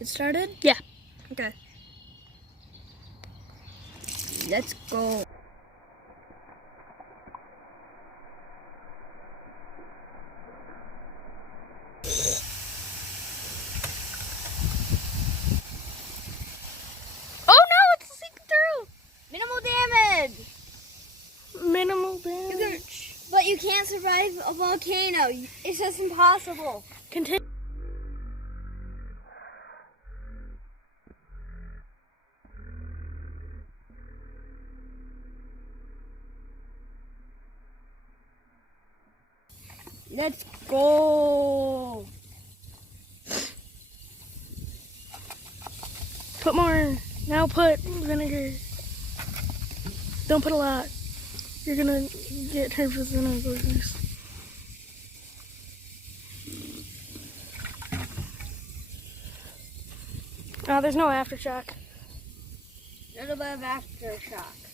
It started? Yeah. Okay. Let's go. Oh no, it's leaking through. Minimal damage. Minimal damage. But you can't survive a volcano. It's just impossible. Continue. Let's go. Put more. Now put vinegar. Don't put a lot. You're gonna get hurt with vinegar. Oh, there's no aftershock. A little bit of aftershock.